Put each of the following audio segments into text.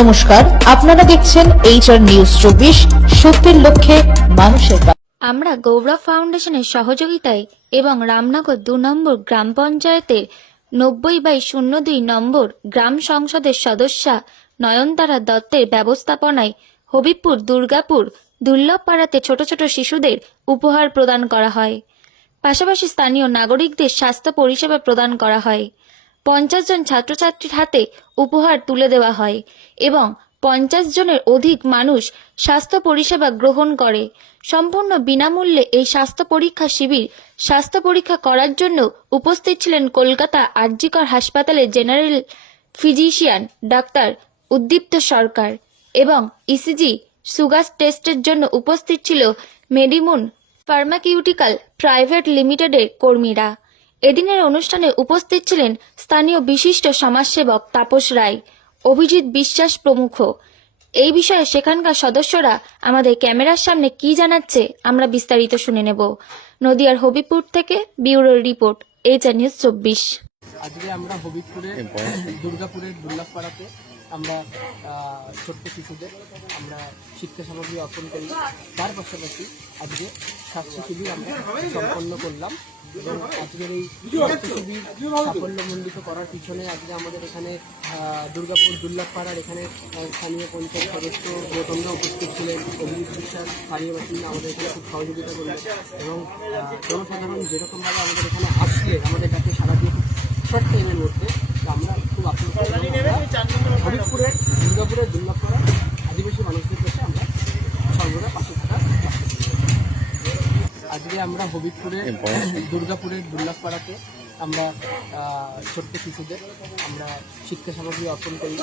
নমস্কার, আপনারা দেখছেন HR নিউজ 24, সত্যের লক্ষ্যে মানুষের পাশে। আমরা গৌরব ফাউন্ডেশনের সহযোগিতায় এবং রামনগর 2 নম্বর গ্রাম পঞ্চায়েতের 90/02 নম্বর গ্রাম সংসদের সদস্যা নয়নতারা দত্তের ব্যবস্থাপনায় হবিবপুর, দুর্গাপুর, দুর্লভপাড়াতে ছোট ছোট শিশুদের উপহার প্রদান করা হয়। পাশাপাশি স্থানীয় নাগরিকদের স্বাস্থ্য পরিষেবা প্রদান করা হয়। 50 জন ছাত্রছাত্রীর হাতে উপহার তুলে দেওয়া হয় এবং 50 জনের অধিক মানুষ স্বাস্থ্য পরিষেবা গ্রহণ করে। সম্পূর্ণ বিনামূল্যে এই স্বাস্থ্য পরীক্ষা শিবির স্বাস্থ্য পরীক্ষা করার জন্য উপস্থিত ছিলেন কলকাতা আরজিকর হাসপাতালের জেনারেল ফিজিশিয়ান ডাক্তার উদ্দীপ্ত সরকার এবং ইসিজি সুগার টেস্টের জন্য উপস্থিত ছিল মেডিমুন ফার্মাকিউটিক্যাল প্রাইভেট লিমিটেডের কর্মীরা। এদিনের অনুষ্ঠানে উপস্থিত ছিলেন স্থানীয় বিশিষ্ট সমাজসেবক তাপস রায়, অভিজিৎ বিশ্বাস প্রমুখ। এই বিষয়ে সেখানকার সদস্যরা আমাদের ক্যামেরার সামনে কি জানাচ্ছে আমরা বিস্তারিত শুনে নেব। নদিয়ার হবিবপুর থেকে ব্যুরো রিপোর্ট, HR নিউজ 24। আজকে আমরা হবিবপুরে দুর্গাপুরের দুর্লভপাড়াতে আমরা ছোট্ট শিশুদের আমরা শিক্ষা সামগ্রী অর্পণ করি। তার পাশাপাশি আজকে স্বাস্থ্য শিবির আমরা সম্পন্ন করলাম এবং আজকের এই স্বাস্থ্য শিবির সাফল্যমণ্ডিত করার পিছনে আজকে আমাদের এখানে দুর্গাপুর দুর্লভপাড়ার এখানে স্থানীয় পঞ্চায়েত সদস্য গৌতমরা উপস্থিত ছিলেন। অভিজিৎ বিশ্বাস স্থানীয় বাসিন্দা আমাদের এখানে খুব সহযোগিতা করলেন এবং জনসাধারণ যেরকমভাবে আমাদের এখানে আসলে আমাদের কাছে সারা দিয়ে শর্ট টাইমের মধ্যে আমরা খুব আপ্লুত হবিবপুরের দুর্গাপুরের দুর্লভপাড়া আদিবাসী মানুষদের কাছে আমরা সর্বদা পাশে থাকার। আজকে আমরা হবিবপুরের দুর্গাপুরের দুর্লভপাড়াতে আমরা ছোট্ট শিশুদের আমরা শিক্ষা সামগ্রী অর্পণ করি।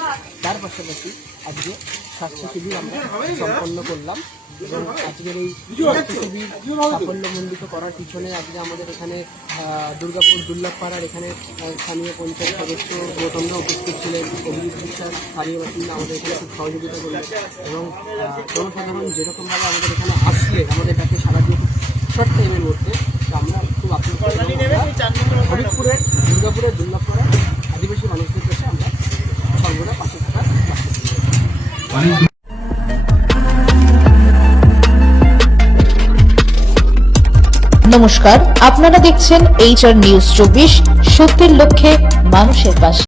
তার পাশাপাশি আজকে স্বাস্থ্য শিবির আমরা সম্পন্ন করলাম এবং আজকের এই স্বাস্থ্য শিবির সাফল্যমণ্ডিত করার পিছনে আজকে আমাদের এখানে দুর্গাপুর দুর্লভপাড়ার এখানে স্থানীয় পঞ্চায়েত সদস্য গৌতমরা উপস্থিত ছিলেন। অভিজিৎ বিশ্বাস স্থানীয় বাসিন্দা আমাদের এখানে খুব সহযোগিতা করলেন এবং জনসাধারণ যেরকমভাবে আমাদের এখানে আসলে আমাদের কাছে সারা দিয়ে শর্ট টাইমের মধ্যে আমরা খুব আপ্লুত হবিবপুরের দুর্গাপুরের দুর্লভপাড়া আদিবাসী মানুষদের কাছে আমরা সর্বদা পাশে থাকার। নমস্কার, আপনারা দেখছেন HR নিউজ 24, সত্যের লক্ষ্যে মানুষের পাশে।